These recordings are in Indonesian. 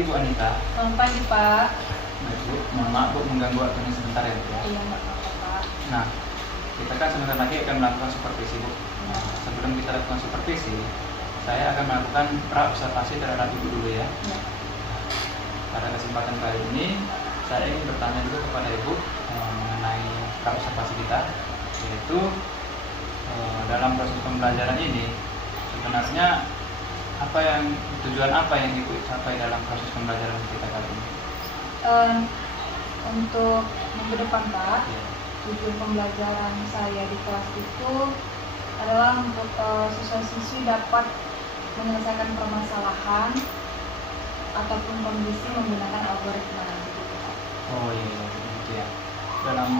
pagi Bu Anita. Selamat pagi Pak. Baik Bu, mohon maaf Bu mengganggu waktunya sebentar ya Bu ya. Iya nggak apa-apa Pak. Nah, kita kan sebentar lagi akan melakukan supervisi Bu. Ya. Sebelum kita lakukan supervisi, saya akan melakukan pra-observasi terhadap Ibu dulu ya. Ya. Pada kesempatan kali ini, saya ingin bertanya dulu kepada Ibu mengenai pra-observasi kita, yaitu dalam proses pembelajaran ini sebenarnya tujuan apa yang Ibu capai dalam proses pembelajaran kita kali ini? Untuk minggu depan Pak, Ya. tujuan pembelajaran saya di kelas itu adalah untuk siswa-siswi dapat menyelesaikan permasalahan ataupun kondisi menggunakan algoritma gitu Pak. Oh iya, gitu ya. Dalam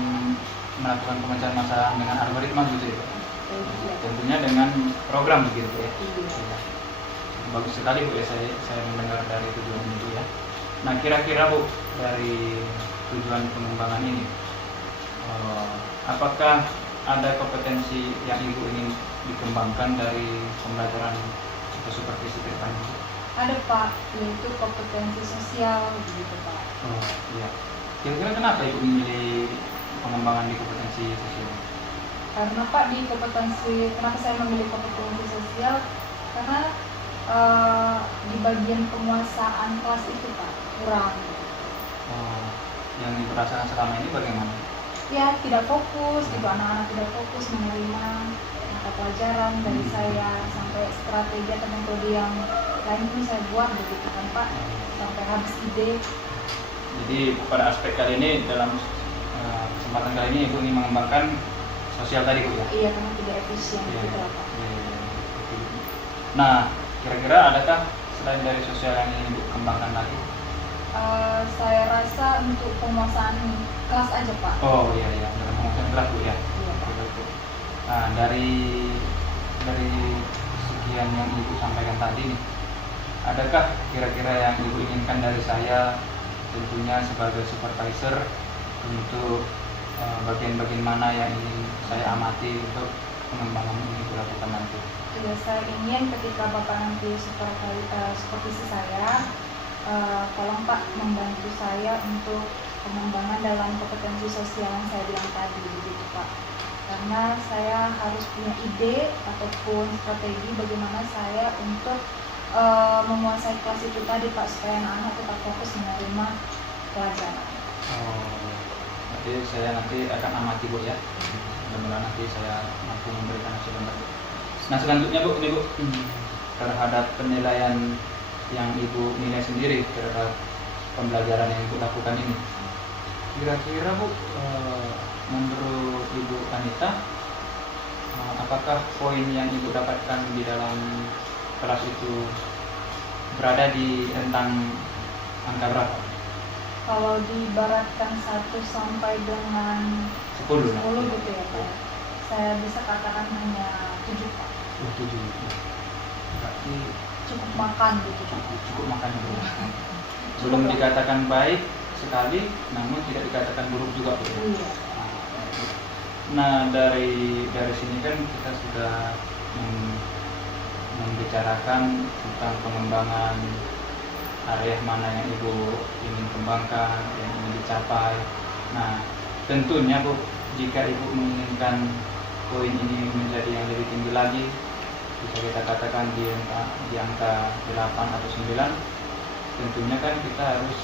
melakukan pemecahan masalah dengan algoritma gitu ya. Iya. Tentunya dengan program begitu ya. Iya. Bagus sekali Bu ya, saya mendengar dari tujuan itu ya. Nah, kira-kira Bu, dari tujuan pengembangan ini, apakah ada kompetensi yang Ibu ingin dikembangkan dari pembelajaran atau supervisi ke depan ini? Ada Pak, yaitu kompetensi sosial gitu Pak. Oh iya. Kira-kira kenapa Ibu memilih pengembangan di kompetensi sosial? Karena Pak kenapa saya memilih kompetensi sosial? Karena di bagian penguasaan kelas itu Pak kurang. Oh, yang Ibu rasakan selama ini bagaimana? Ya tidak fokus gitu, anak-anak tidak fokus menerima mata pelajaran dari saya, sampai strategi atau metode yang lain pun saya buat begitu kan Pak, sampai habis ide. Jadi pada aspek kali ini, dalam kesempatan kali ini Ibu ingin mengembangkan sosial tadi Bu ya? Iya, karena tidak efisien gitu lah Pak. Nah, kira-kira adakah selain dari sosial yang ingin Ibu kembangkan lagi? Saya rasa untuk penguasaan kelas aja Pak. Oh iya, dalam penguasaan kelas Bu ya? Iya Pak. Betul. Nah, dari sekian yang Ibu sampaikan tadi nih, adakah kira-kira yang Ibu inginkan dari saya, tentunya sebagai supervisor, untuk bagian-bagian mana yang ingin saya amati untuk pengembangan ini Ibu lakukan nanti? Ya, saya ingin ketika Bapak nanti supervisi saya, tolong Pak membantu saya untuk pengembangan dalam kompetensi sosial yang saya bilang tadi begitu Pak. Karena saya harus punya ide ataupun strategi bagaimana saya untuk menguasai kelas itu tadi Pak, supaya anak-anak tetap fokus menerima pelajaran. Oh, nanti saya akan amati Bu ya. Mudah-mudahan nanti saya mampu memberikan hasil yang baik. Nah, selanjutnya Bu, ini Bu, terhadap penilaian yang Ibu nilai sendiri terhadap pembelajaran yang Ibu lakukan ini, kira-kira Bu, menurut Ibu Anita, apakah poin yang Ibu dapatkan di dalam kelas itu berada di rentang angka berapa? Kalau diibaratkan 1 sampai dengan 10 gitu ya Pak, saya bisa katakan hanya 7 Pak. 7. Berarti Cukup makan gitu Pak. cukup makan Bu. Belum dikatakan baik sekali, namun tidak dikatakan buruk juga Bu. Iya. Nah, dari sini kan kita sudah membicarakan tentang pengembangan area mana yang Ibu ingin kembangkan, yang ingin dicapai. Nah, tentunya Bu, jika Ibu menginginkan poin ini menjadi yang lebih tinggi lagi, bisa kita katakan di angka 8 atau 9, tentunya kan kita harus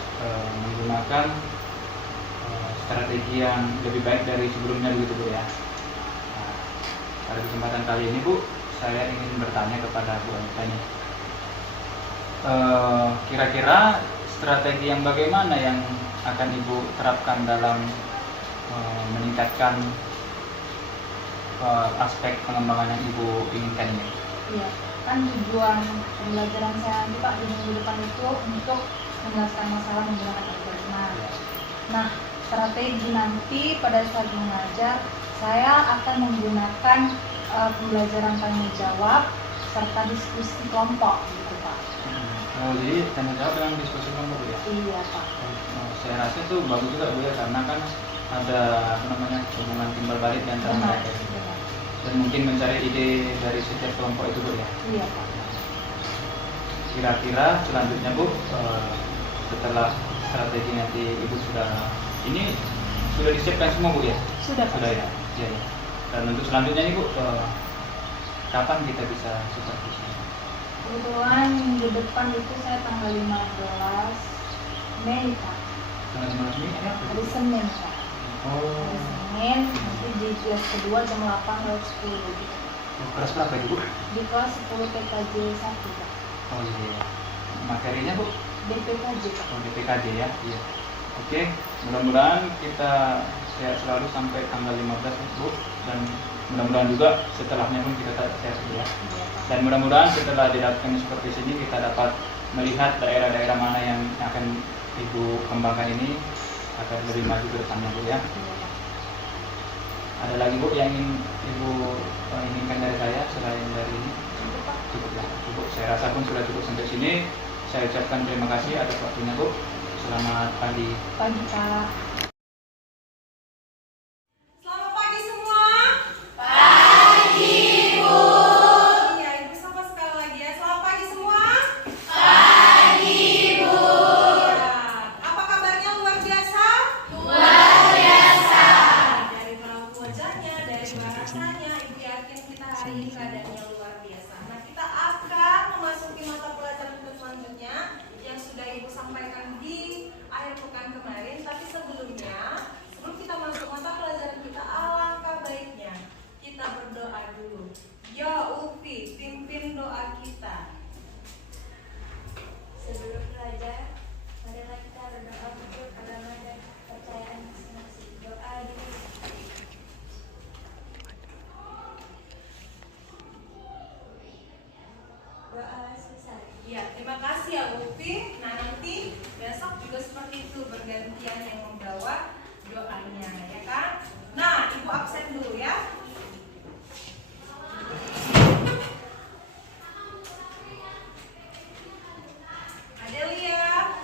menggunakan strategi yang lebih baik dari sebelumnya begitu Bu ya. Nah, pada kesempatan kali ini Bu, saya ingin bertanya kepada Bu Anita nih, kira-kira strategi yang bagaimana yang akan Ibu terapkan dalam meningkatkan aspek pengembangan yang Ibu inginkan ini? Iya, kan tujuan pembelajaran saya nanti Pak di minggu depan itu untuk menyelesaikan masalah menggunakan algoritma. Nah, strategi nanti pada saat mengajar, saya akan menggunakan pembelajaran tanya jawab serta diskusi kelompok gitu Pak. Oh, jadi tanya jawab dengan diskusi kelompok Bu ya? Iya Pak. Saya rasa itu bagus juga Bu ya, karena kan ada hubungan timbal balik di antara mereka. Dan mungkin mencari ide dari setiap kelompok itu Bu ya? Iya Pak. Kira-kira selanjutnya Bu, setelah strategi nanti ibu ini sudah disiapkan semua Bu ya? Sudah Sudah ya. Ya, ya. Dan untuk selanjutnya nih Bu, kapan kita bisa supervisi? Kebetulan minggu depan itu saya tanggal 15 Mei Pak. Tanggal 15 Mei ada apa? Hari Senin Pak. Oh, Hari Senin nanti di kelas kedua jam 8 lewat 10 gitu. kelas berapa itu Bu? Di kelas 10 PKJ 1 Pak. Oh iya. Materinya Bu? DPKJ Pak. Oh, DPKD ya? Iya. Oke, mudah-mudahan kita sehat selalu sampai tanggal 15 Bu, dan mudah-mudahan juga setelahnya pun kita sehat ya. Iya, Pak. Dan mudah-mudahan setelah didatangi supervisi ini kita dapat melihat daerah-daerah mana yang akan Ibu kembangkan ini agar lebih maju ke depannya Bu ya. Iya, Pak. Ada lagi Bu yang ingin Ibu inginkan dari saya selain dari ini? Cukup Pak. Cukup ya, cukup. Saya rasa pun sudah cukup sampai sini. Saya ucapkan terima kasih atas waktunya Bu. Selamat pagi. Pagi Pak. Selamat pagi semua. Pagi, Bu. Iya, Ibu sapa sekali lagi ya. Selamat pagi semua. Pagi, Bu. Ya. Apa kabarnya luar biasa? Luar biasa. Dari raut wajahnya, dari bahasanya, Ibu yakin kita hari ini keadaannya luar biasa. Nah, kita akan memasuki mata pelajaran selanjutnya yang sudah Ibu sampaikan di akhir pekan kemarin. Tapi sebelum kita masuk mata pelajaran kita, alangkah baiknya kita berdoa dulu. Ya Upi, pimpin doa kita. Sebelum belajar, marilah kita berdoa menurut agama dan kepercayaan masing-masing. Doa dulu. Doa selesai. Ya, terima kasih ya Upi. Nah, nanti besok juga seperti itu, bergantian yang membawa doanya, ya kan? Nah, Ibu absen dulu ya. Adelia,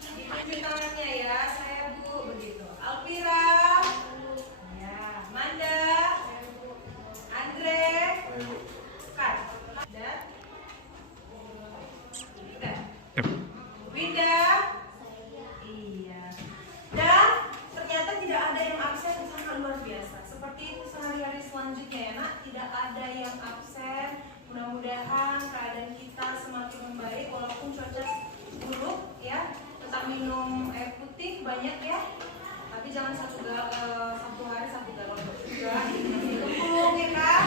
ditunjuk tangannya ya, saya Bu, begitu. Alvira, ya, Manda, Andre, Kan, dan Winda, iya. Dan ternyata tidak ada yang absen, sangat luar biasa. Seperti itu sehari-hari selanjutnya ya Nak, tidak ada yang absen. Mudah-mudahan keadaan kita semakin membaik walaupun cuaca buruk ya. Tetap minum air putih banyak ya. Tapi jangan satu hari satu galon juga. Dikepung ya kan.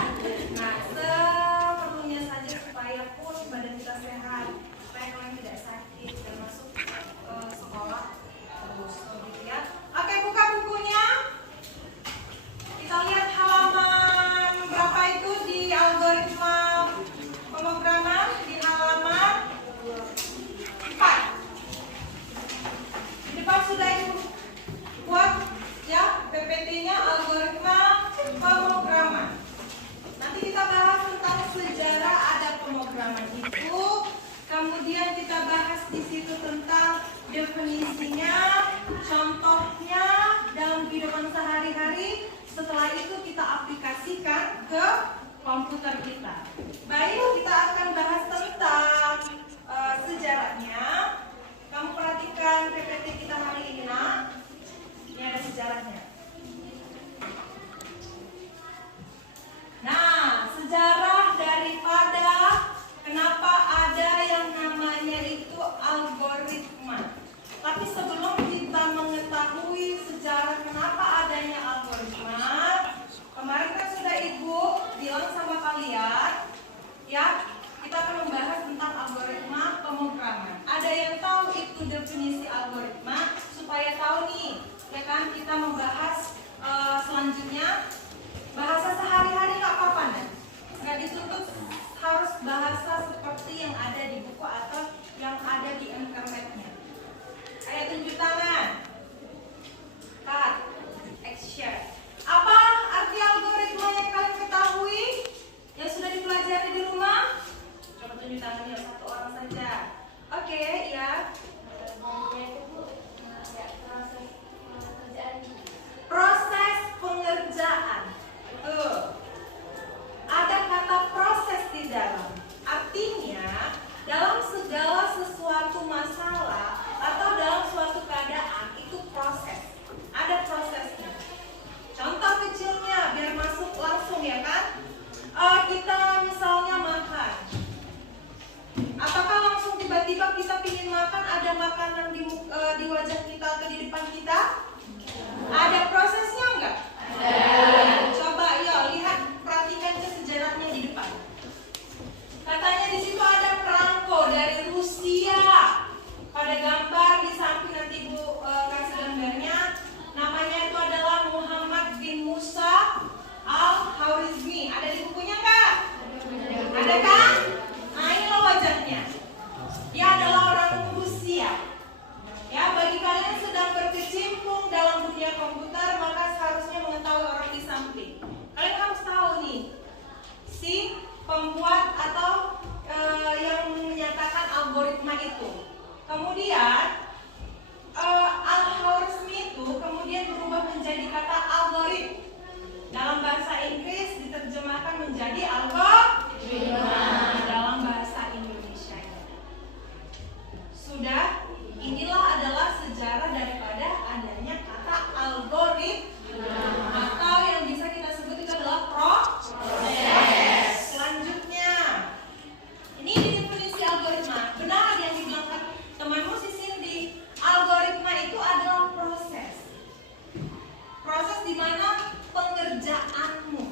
Nah, seperlunya saja supaya pun badan kita sehat, supaya kalian tidak sakit dan masuk sekolah terus begitu ya. Oke, buka bukunya. Kita lihat halaman berapa itu di algoritma pemrograman, di halaman 4. Di depan sudah Ibu buat ya PPT-nya, algoritma pemrograman. Nanti kita bahas tentang sejarah ada pemrograman itu. Kemudian kita bahas di situ tentang definisinya, contohnya dalam kehidupan sehari-hari. Setelah itu kita aplikasikan ke komputer kita. Baik, kita akan bahas tentang sejarahnya. Kamu perhatikan PPT kita hari ini, Nak. Ini ada sejarahnya. Nah, sejarah daripada kenapa ada yang namanya itu algoritma. Tapi sebelum kita mengetahui sejarah kenapa adanya algoritma, kemarin kan sudah Ibu bilang sama kalian, ya, kita akan membahas tentang algoritma pemrograman. Ada yang tahu itu definisi algoritma supaya tahu nih, ya kan, kita membahas selanjutnya. Bahasa sehari-hari nggak apa-apa, Nan. Nggak dituntut harus bahasa seperti yang ada di buku atau yang ada di internetnya. Ayo tunjuk Al-Khwarizmi. Ada di bukunya nggak? Ada kan? Nah, ini loh wajahnya. Dia adalah orang Rusia. Ya, bagi kalian yang sedang berkecimpung dalam dunia komputer, maka seharusnya mengetahui orang di samping. Kalian harus tahu nih, si pembuat atau yang menyatakan algoritma itu. Kemudian Al-Khwarizmi itu kemudian berubah menjadi kata algoritma. Dalam bahasa Inggris diterjemahkan menjadi algoritma. Dalam bahasa Indonesia sudah, inilah adalah sejarah daripada adanya kata algoritma, atau yang bisa kita sebut itu adalah proses. Selanjutnya, ini definisi algoritma. Benar yang dibilang temanmu si Cindy, algoritma itu adalah proses. Proses di mana pengerjaanmu.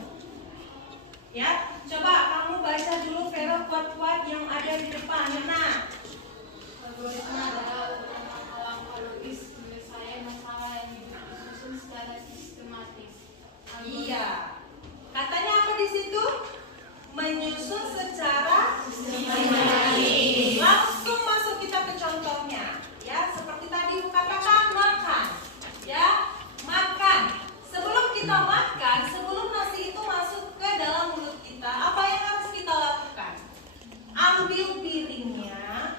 Ya, coba kamu baca dulu Vera kuat-kuat yang ada di depan. Nah, Algoritma adalah langkah logis penyelesaian masalah yang disusun secara sistematis. iya. Katanya apa di situ? Menyusun secara sistematis. Langsung masuk kita ke contohnya. Ya, seperti tadi katakan makan. Ya, makan. Sebelum kita makan, sebelum nasi itu masuk ke dalam mulut kita, apa yang harus kita lakukan? Ambil piringnya,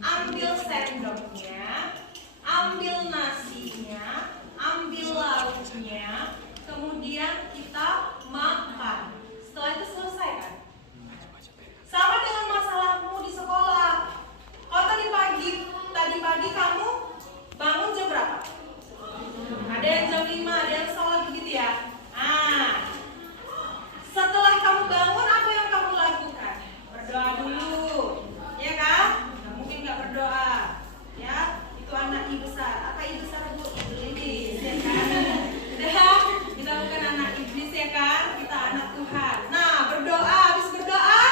ambil sendoknya, ambil nasinya, ambil lauknya, kemudian kita makan. Setelah itu selesai kan? Sama dengan masalahmu di sekolah. Kalau tadi pagi kamu bangun jam berapa? Ada yang jam 5, ada yang sholat begitu ya. Nah, setelah kamu bangun, apa yang kamu lakukan? Berdoa dulu, ya kan? Nggak mungkin nggak berdoa, ya. Itu anak ibu besar. Apa ibu besar bu? Iblis, ya kan? Udah, kita bukan anak iblis ya kan? Kita anak Tuhan. Nah, berdoa, habis berdoa,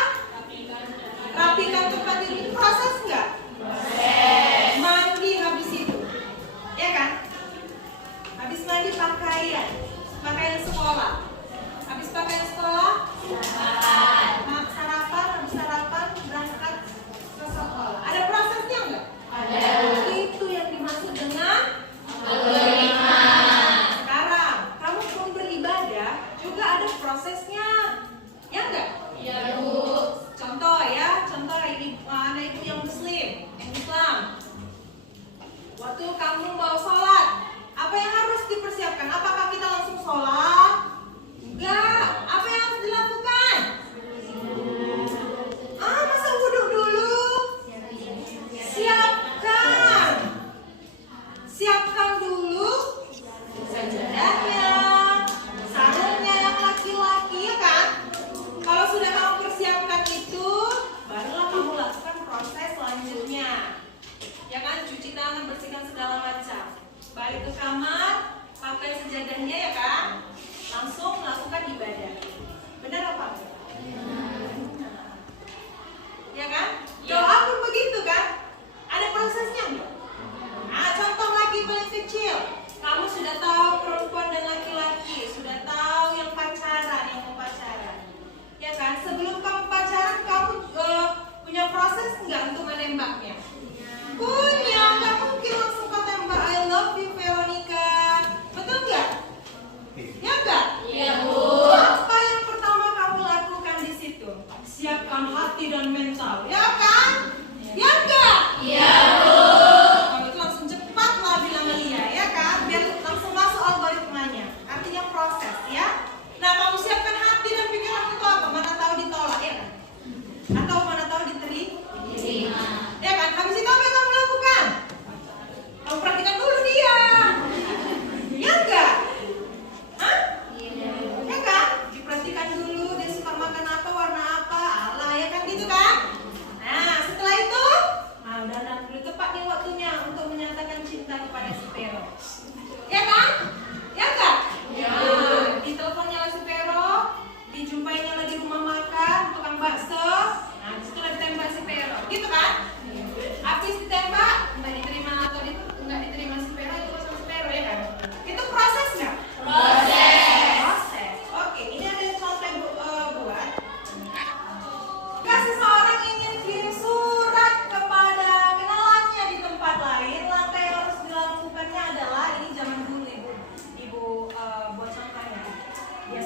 rapikan tempat ini. Proses nggak? Proses. Mandi habis itu, ya kan? Habis mandi pakaian sekolah. Habis pakaian sekolah, sarapan, habis sarapan berangkat ke sekolah. Ada prosesnya enggak? Ada. Itu yang dimaksud dengan algoritma. Sekarang kamu pun beribadah juga ada prosesnya, ya enggak? Iya bu. Contoh anak ibu yang Muslim, yang Islam. Waktu kamu mau sholat, apa yang harus dipersiapkan? Apakah kita langsung sholat? Enggak. Apa yang harus dilakukan? Masa wudhu dulu? Siapkan dulu sajadahnya, sarungnya yang laki-laki, ya kan?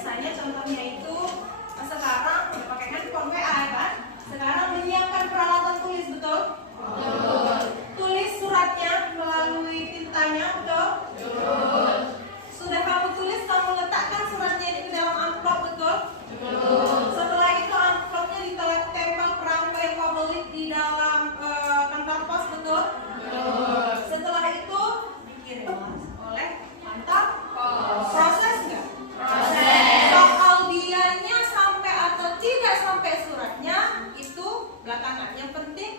biasanya contohnya itu sekarang udah pakai handphone WA ya kan? Sekarang menyiapkan peralatan tulis, betul? Betul. Tulis suratnya melalui tintanya, betul? Betul. Sudah kamu tulis, kamu letakkan suratnya ini ke dalam amplop, betul? Betul. Setelah itu amplopnya ditempel perangkai favorit di dalam kantor pos, betul? Betul. Setelah itu dikirim oleh kantor pos. Proses nggak? Proses. Soal dianya sampai atau tidak sampai suratnya itu belakangan. Yang penting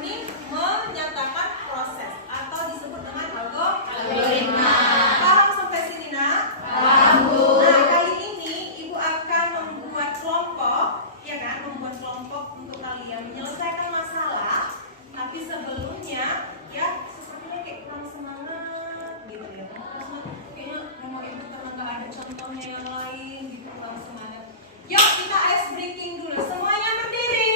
ini menyatakan proses atau disebut dengan algoritma. Paham sampai sini, nak? Paham, Bu. Nah, kali ini Ibu akan membuat kelompok, ya kan? Membuat kelompok untuk kalian menyelesaikan masalah. Tapi sebelumnya, ya sepertinya kayak kurang semangat gitu ya. Kayaknya memang Ibu karena nggak ada contohnya yang lain gitu, kurang semangat. Yuk kita ice breaking dulu. Semuanya berdiri.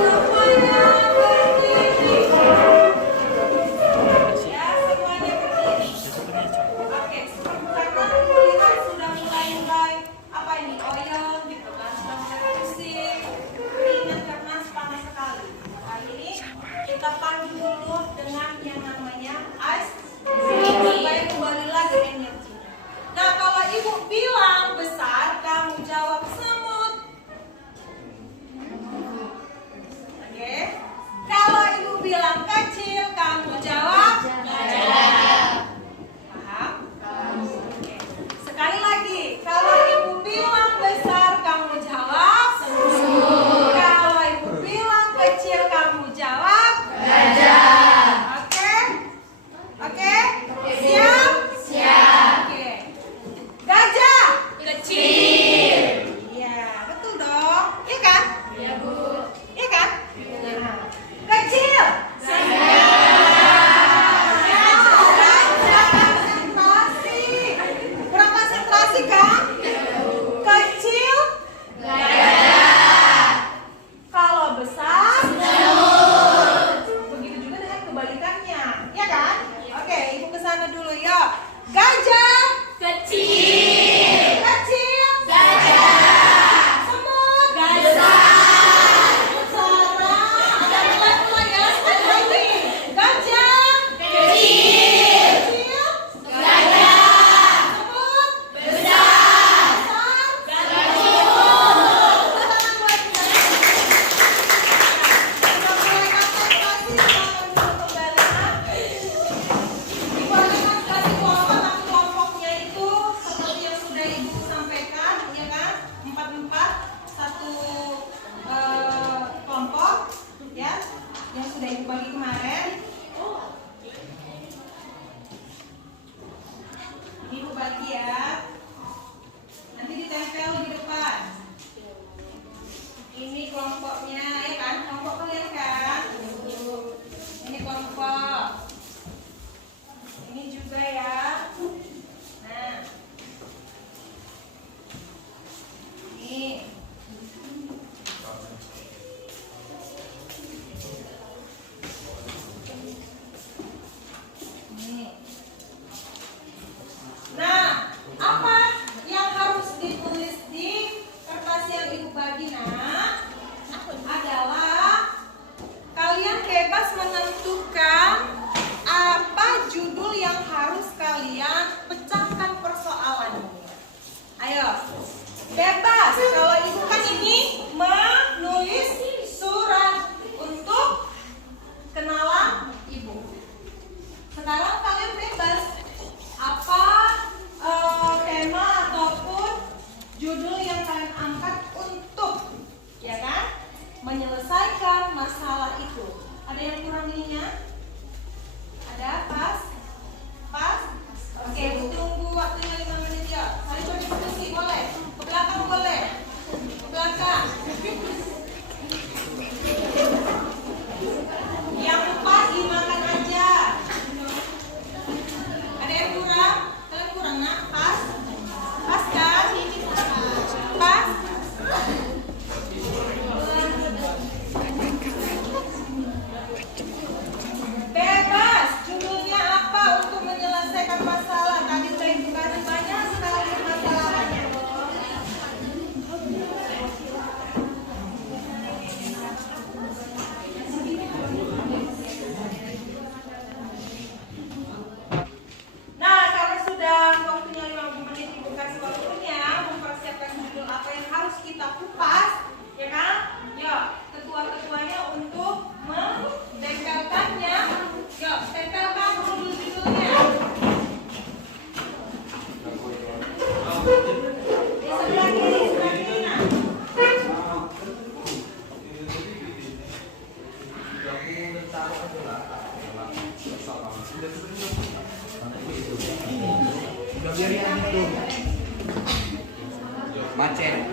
Semuanya berdiri. Ya, semuanya berdiri. Oke, karena lihat sudah mulai apa ini, oyong gitu kan, sudah mulai pusing, keringat karena panas sekali. Kali ini kita pandu dulu dengan yang namanya ice breaking supaya kembali lagi energinya. Nah, kalau Ibu bilang besar, kamu jawab semut. Oke. Kalau Ibu bilang kecil, kamu jawab gajah. Paham? Oke. Sekali lagi, kalau Ibu bilang besar, kamu jawab semut. Kalau Ibu bilang kecil, kamu jawab gajah. Oke? Oke? Siap? Siap. Oke. Gajah kecil. Iya, betul dong. Iya kan? Iya, Bu. Iya kan? Iya. Kecil. Konsentrasi. Kurang konsentrasi kan? Kecil. Kalau besar. Begitu juga dengan kebalikannya. Iya kan? Oke, Ibu kesana dulu yuk. Gajah kecil. Kecil. Semut. Besar. Ada mulai ya. Sekali lagi. Gajah kecil. Semut. Besar. Ibu akan kasih kelompok, tapi kelompoknya itu seperti yang sudah Ibu sampaikan, ya kan? 4-4 satu kelompok, ya, yang sudah Ibu bagi kemarin. Ini Ibu bagi ya, nanti ditempel di depan. Ini kelompoknya, ya kan? Kelompok kalian kan? Ini kelompok. Ini juga ya. Nah. Ini. Ini. Nah, kupas, ya kan? Yuk, ketua-ketuanya untuk menempelkannya. Yuk, tempelkan dulu judulnya. Di sebelah kiri, nah. Macet.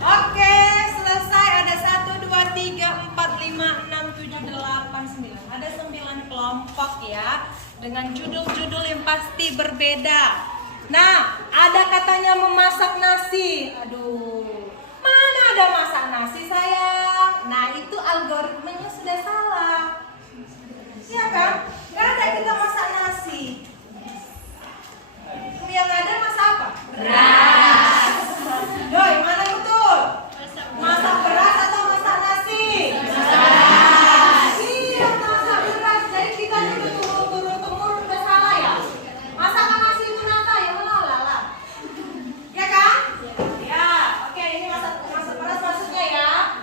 Oke, selesai. Ada 1, 2, 3, 4, 5, 6, 7, 8, 9. Ada 9 kelompok ya, dengan judul-judul yang pasti berbeda. Nah, ada katanya memasak nasi. Aduh, mana ada masak nasi sayang? Nah, itu algoritmanya sudah salah. Iya kan? Gak ada kita masak nasi. Yang ada masak apa? Beras. Doi, mana betul? Masak beras atau masak nasi? Masak beras. Iya, masak beras. Jadi kita itu turun-temurun udah salah ya? Masakan nasi itu nata ya, mana? Ya kan? Ya, oke, ini masak beras maksudnya ya.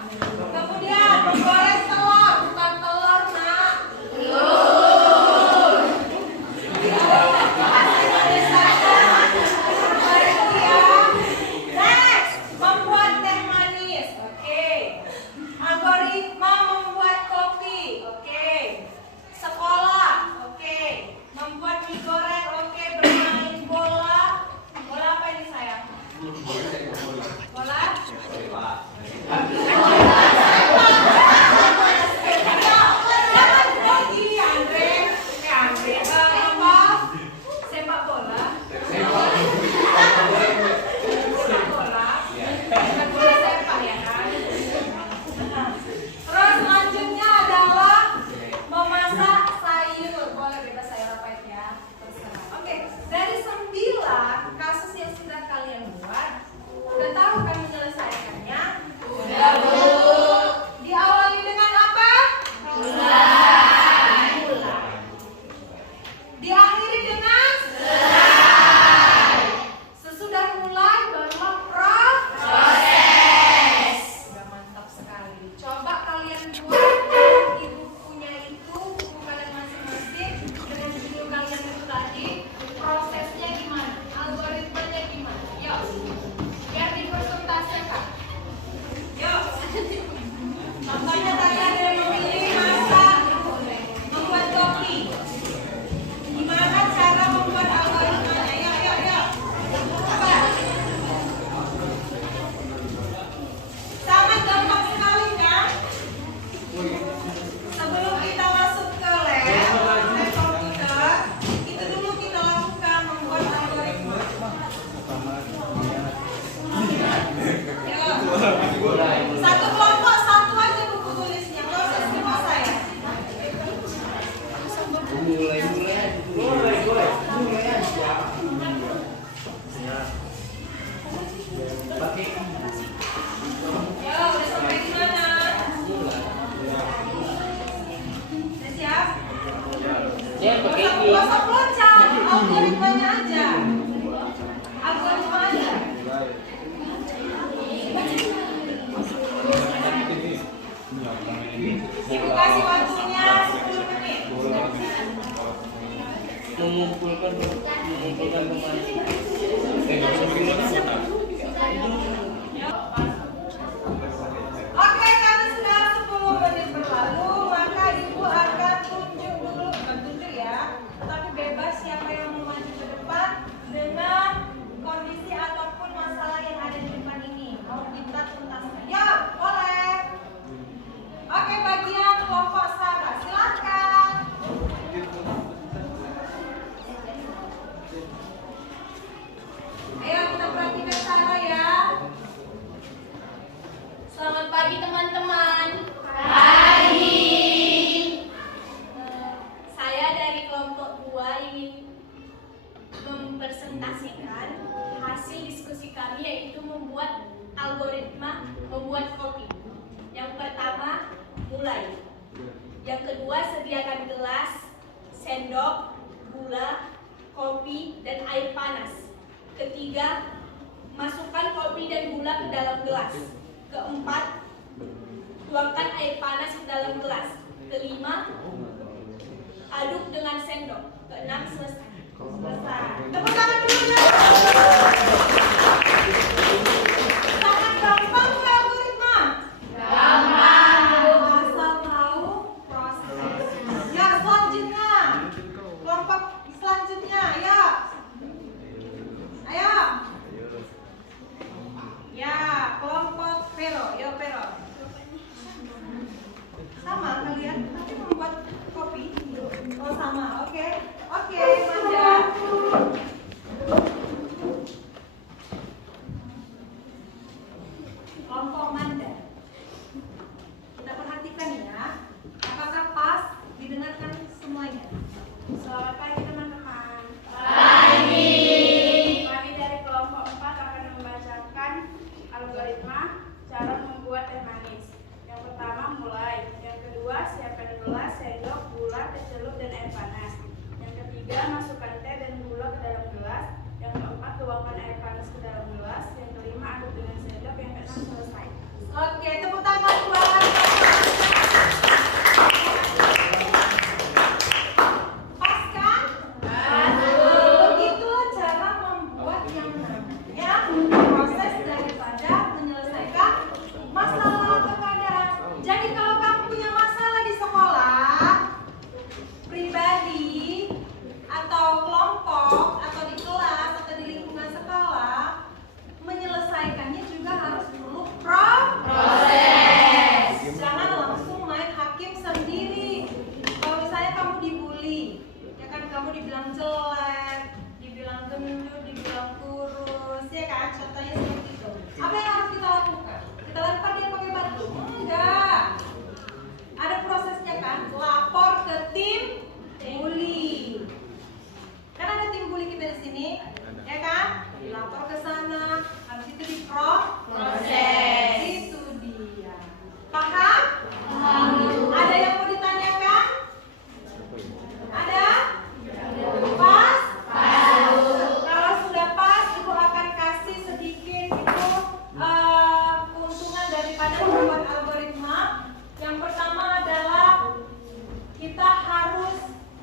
Kemudian goreng telur, bukan telur nak. Telur. Next, membuat teh manis. Oke. Algoritma membuat kopi. Oke. Sekolah. Oke. Membuat mie goreng. Oke. Bermain bola. Bola apa ini sayang? Bola? Jangan dong gini Andre. Andre. Apa? Sepak bola. Sepak bola. Sepak bola sepak ya kan? Nah, terus selanjutnya adalah memasak sayur. Boleh bebas sayur apa itu ya? Terserah. Oke, dari 9 kasus yang sudah kalian buat, udah tahu kan menyelesaikannya? Udah, Bu. Diawali dengan apa? Mulai. Diakhiri dengan sesudah mulai barulah proses. Udah mantap sekali. Coba kalian buat ibu punya itu buku kalian masing-masing dengan judul kalian itu tadi. Prosesnya gimana? Algoritmanya gimana? Yuk, biar dipresentasikan. Yuk. Contohnya tadi ada yang memilih masak, membuat kopi. Gimana cara membuat algoritmanya? Yuk. Coba. Sangat gampang sekali kan? Sebelum kita masuk ke lab komputer, itu dulu kita lakukan membuat algoritma. Yuk. Satu kelompok, satu aja buku tulisnya. Nggak usah semua saya. Ya, udah sampai di mana? Udah siap? Nggak usah peloncat, algoritmanya aja. Algoritma aja. Ibu kasih waktunya 10 menit. Mengumpulkan pemain. Oke, karena sudah 10 menit berlalu, maka ibu akan tunjuk dulu, bukan tunjuk ya, tapi bebas siapa yang mau maju ke depan dengan kondisi ataupun masalah yang ada di depan ini. Mau kita tuntaskan? Ya, boleh. Oke, bagian kelompok Sarah, silakan. Ayo kita perhatikan Sarah ya. kedua, sediakan gelas, sendok, gula, kopi, dan air panas. Ketiga, masukkan kopi dan gula ke dalam gelas. Keempat, tuangkan air panas ke dalam gelas. Kelima, aduk dengan sendok. Keenam, selesai. Tepuk tangan dulu. Sangat gampang nggak algoritma? Gampang. Asal tahu prosesnya. Ya, selanjutnya. Kelompok selanjutnya, ya. Ayo. Ya, kelompok Pero. Yo, Pero. Sama kalian, tapi membuat kopi. Oh, sama. Oke. Oke, Manja. Kelompok Manda. Kita perhatikan ya. Apakah pas didengarkan semuanya? Selamat pagi teman-teman. Pagi. Kami dari kelompok 4 akan membacakan algoritma cara membuat teh manis. Yang pertama mulai. Yang kedua siapkan gelas, sendok, gula, teh celup, dan air panas. Yang ketiga masukkan teh dan gula ke dalam gelas. Yang keempat tuangkan air panas ke dalam gelas. Yang kelima aduk dengan sendok. Yang keenam selesai. Oke, tepuk tangan buat pas kan? Begitulah cara membuat yang namanya proses daripada menyelesaikan masalah terkadang. Jadi kalau kamu punya masalah di sekolah, pribadi, atau kelompok, atau di kelas, atau di lingkungan sekolah, menyelesaikannya juga harus perlu proses. Jangan langsung main hakim sendiri. Kalau misalnya kamu dibully, ya kan kamu dibilang jelek, dibilang gendut, dibilang kurus, ya kan? Contohnya seperti itu. Apa yang harus kita lakukan? Kita lempar dia pakai batu? Enggak. Ada prosesnya kan? Lapor ke tim bully. Kan ada tim bully kita di sini, ya kan? Dilapor ke sana, habis itu diproses. Itu dia. Paham? Ada yang mau ditanyakan? Ada? Pas? Kalau sudah pas, Ibu akan kasih sedikit itu keuntungan daripada membuat algoritma. Yang pertama adalah kita harus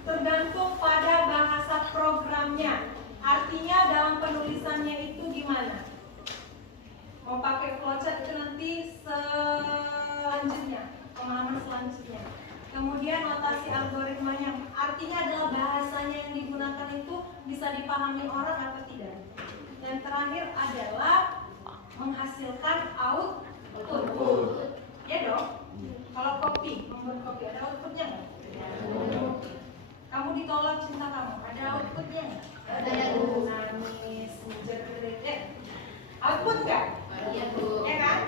tergantung pada bahasa programnya. Artinya dalam penulisannya itu gimana? Mau pakai flowchart itu nanti selanjutnya, pemahaman selanjutnya. Kemudian notasi algoritmanya, artinya adalah bahasanya yang digunakan itu bisa dipahami orang atau tidak. Dan terakhir adalah menghasilkan output. Ya dong? Kalau kopi, membuat kopi ada outputnya nggak? Kamu ditolak cinta kamu, ada outputnya nggak? Ada. Nangis, jerit, output nggak? Iya, Bu. Ya kan?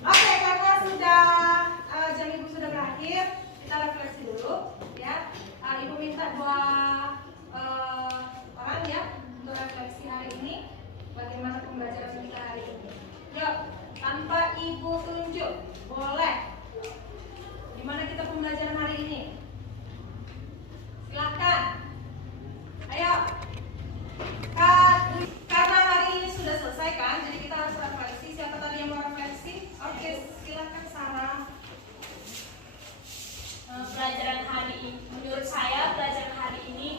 Oke, karena sudah jam Ibu sudah berakhir, kita refleksi dulu, ya. Ibu minta dua orang ya untuk refleksi hari ini. Bagaimana pembelajaran kita hari ini? Yuk, tanpa Ibu tunjuk, boleh. Gimana kita pembelajaran hari ini? Silahkan. Ayo. Karena hari ini sudah selesai kan, jadi kita harus refleksi. Siapa tadi yang mau refleksi? Oke, silakan Sarah. Pelajaran hari ini, menurut saya pelajaran hari ini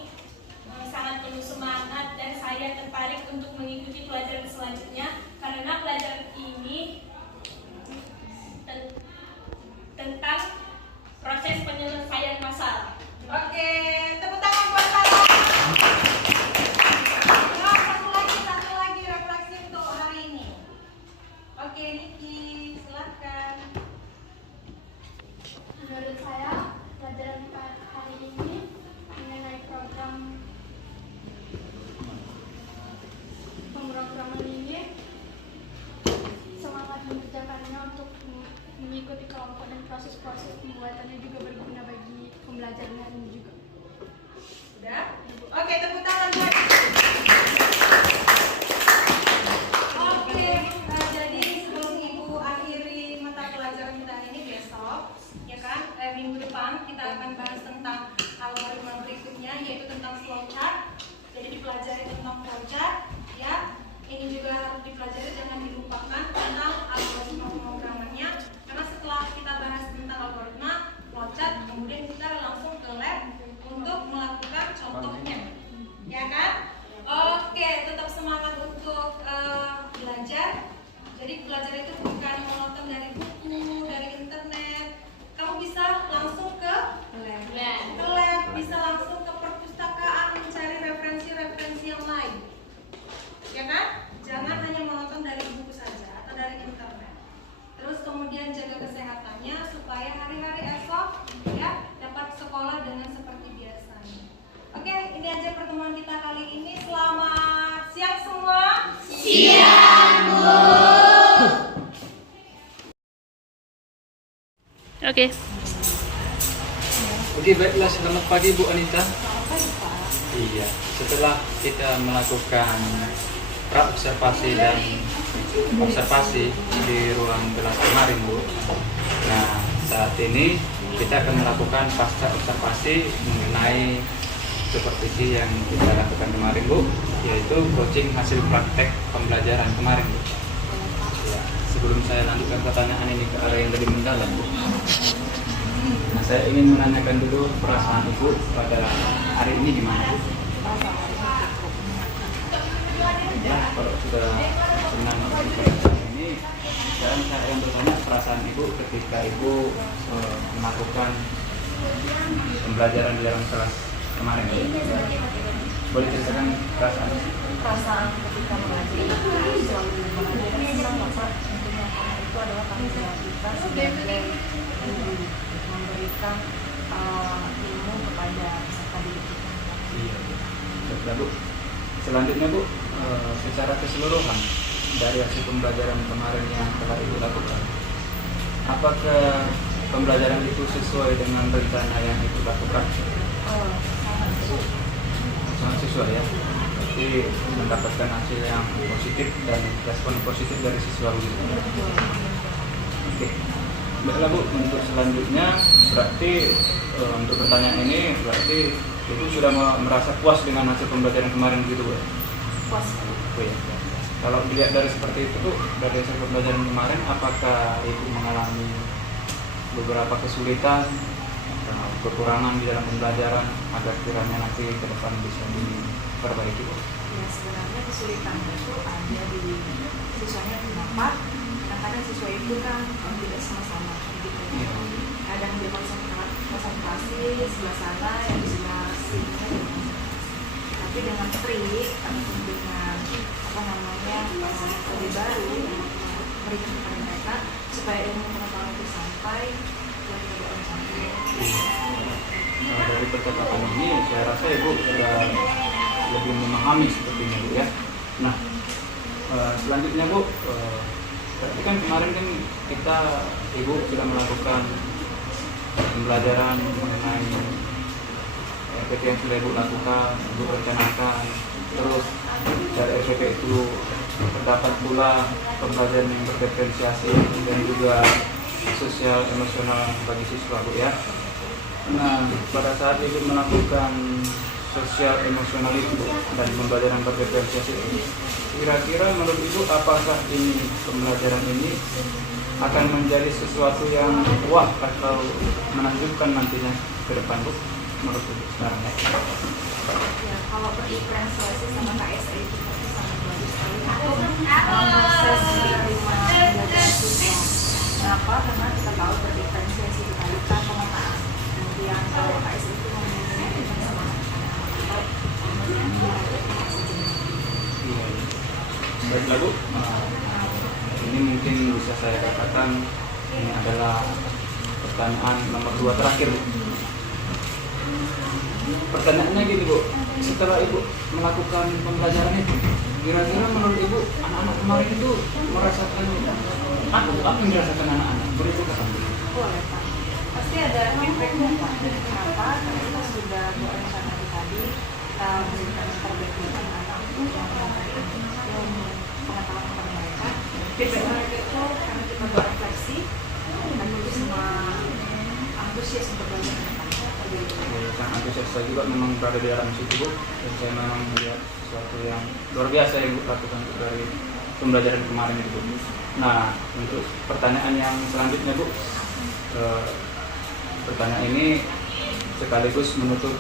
sangat penuh semangat dan saya tertarik untuk mengikuti pelajaran selanjutnya karena pelajaran ini tentang proses penyelesaian masalah. Oke, tepuk tangan buat Sarah. Ya, satu lagi refleksi untuk hari ini. Oke, Niki, silakan. Menurut saya pelajaran hari ini mengenai pemrograman ini semangat mengerjakannya untuk mengikuti kelompok dan proses-proses pembuatannya juga berguna bagi pembelajaran hari ini juga. dipelajari tentang project ya. Ini juga harus dipelajari, jangan dilupakan tentang algoritma pemrogramannya. Karena setelah kita bahas tentang algoritma flowchart, kemudian kita langsung ke lab untuk melakukan contohnya, ya kan? Oke, tetap semangat untuk belajar. Jadi belajar itu bukan menonton dari buku, dari internet. Kamu bisa langsung ke lab, bisa langsung ke perpustakaan mencari referensi-referensi yang lain, ya kan? Jangan hanya menonton dari buku saja atau dari internet. Terus kemudian jaga kesehatannya supaya hari-hari esok ya dapat sekolah dengan seperti biasanya. Oke, ini aja pertemuan kita kali ini. Selamat siang semua. Siang, Bu. Oke, baiklah, selamat pagi Bu Anita. Iya, setelah kita melakukan pra-observasi dan observasi di ruang kelas kemarin Bu. Nah, saat ini kita akan melakukan pasca observasi mengenai supervisi yang kita lakukan kemarin Bu, yaitu coaching hasil praktek pembelajaran kemarin Bu. Ya, sebelum saya lanjutkan pertanyaan ini ke arah yang lebih mendalam Bu. Nah, saya ingin menanyakan dulu perasaan Ibu pada hari ini gimana? Ya, kalau sudah senang dengan ini, sekarang saya akan bertanya perasaan Ibu ketika Ibu melakukan pembelajaran di dalam kelas kemarin. Boleh ceritakan perasaan? Perasaan ketika mengajar selalu mengajar senang Bapak, tentunya karena itu adalah tanggung jawab kita sebagai guru memberikan ilmu kepada peserta didik kita. Iya, baiklah Bu. Selanjutnya Bu, secara keseluruhan dari hasil pembelajaran kemarin yang telah Ibu lakukan, apakah pembelajaran itu sesuai dengan rencana yang Ibu lakukan? Sangat sesuai ya. Jadi mendapatkan hasil yang positif dan respon positif dari siswa begitu. Oke. Baiklah Bu, untuk selanjutnya berarti untuk pertanyaan ini berarti Ibu sudah merasa puas dengan hasil pembelajaran kemarin gitu Bu? Puas. Oh, ya. Kalau dilihat dari seperti itu Bu, dari hasil pembelajaran kemarin, apakah Ibu mengalami beberapa kesulitan atau kekurangan di dalam pembelajaran agar kiranya nanti ke depan bisa diperbaiki Bu? Ya, sebenarnya kesulitan itu ada di siswanya kenapa? Kadang-kadang siswa itu kan tidak sama-sama gitu. Kadang dia konsentrasi sebelah sana, yang di sebelah sini. Tapi dengan trik ataupun dengan metode baru yang berikan kepada mereka supaya ilmu pengetahuan itu sampai Dari percakapan ini saya rasa Ibu sudah lebih memahami sepertinya Bu ya. Nah, selanjutnya Bu, berarti kan kemarin kan Ibu sudah melakukan pembelajaran mengenai SPP yang sudah Ibu lakukan, Ibu rencanakan, terus dari SPP itu terdapat pula pembelajaran yang berdiferensiasi dan juga sosial emosional bagi siswa Bu ya. Nah, pada saat Ibu melakukan sosial emosional itu dan pembelajaran berdiferensiasi itu, kira-kira menurut Ibu apakah ini pembelajaran ini akan menjadi sesuatu yang wah atau menakjubkan nantinya ke depan Bu? Menurut Ibu sekarang ya? Ya, kalau berdiferensiasi sama KSA itu sangat bagus sekali untuk proses menerima pembelajaran siswa. Kenapa? Karena kita tahu berdiferensiasi itu tadi kan pemetaan. Kemudian kalau KSA itu memiliki semangat atau Iya. Baiklah Bu, ini mungkin bisa saya katakan ini adalah pertanyaan nomor 2 terakhir Bu. Pertanyaannya gini Bu, setelah Ibu melakukan pembelajaran itu, kira-kira menurut Ibu anak-anak kemarin itu merasakan apa yang dirasakan anak-anak? Beri Ibu kesan. boleh Pak. Pasti ada efeknya Pak. Kenapa? Karena kita sudah berencana tadi kita memberikan terbaik anak yang pengetahuan kepada mereka. Feedback mereka itu karena kita berefleksi dan itu semua antusias untuk belajar mereka. sangat antusias. Saya juga memang berada di dalam situ Bu, dan saya memang melihat sesuatu yang luar biasa yang Bu lakukan dari pembelajaran kemarin itu Bu. Nah, untuk pertanyaan yang selanjutnya Bu, pertanyaan ini sekaligus menutup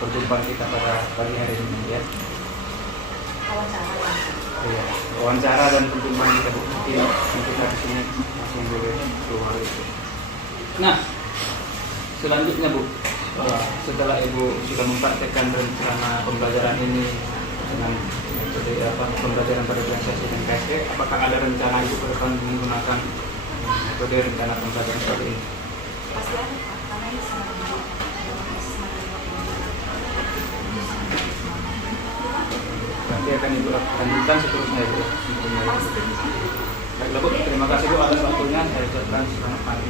perjumpaan kita pada pagi hari ini ya. Iya, wawancara dan perjumpaan kita Bu. Mungkin kita di sini langsung boleh keluar itu. Nah, selanjutnya Bu, setelah Ibu sudah mempraktekkan rencana pembelajaran ini dengan metode pembelajaran pada organisasi dan KSP, apakah ada rencana Ibu ke depan menggunakan metode rencana pembelajaran seperti ini? Pasti ada, Pak, karena ini sangat Nanti akan Ibu lanjutkan seterusnya Ibu. Baiklah Bu, terima kasih Bu atas waktunya. Saya ucapkan selamat pagi.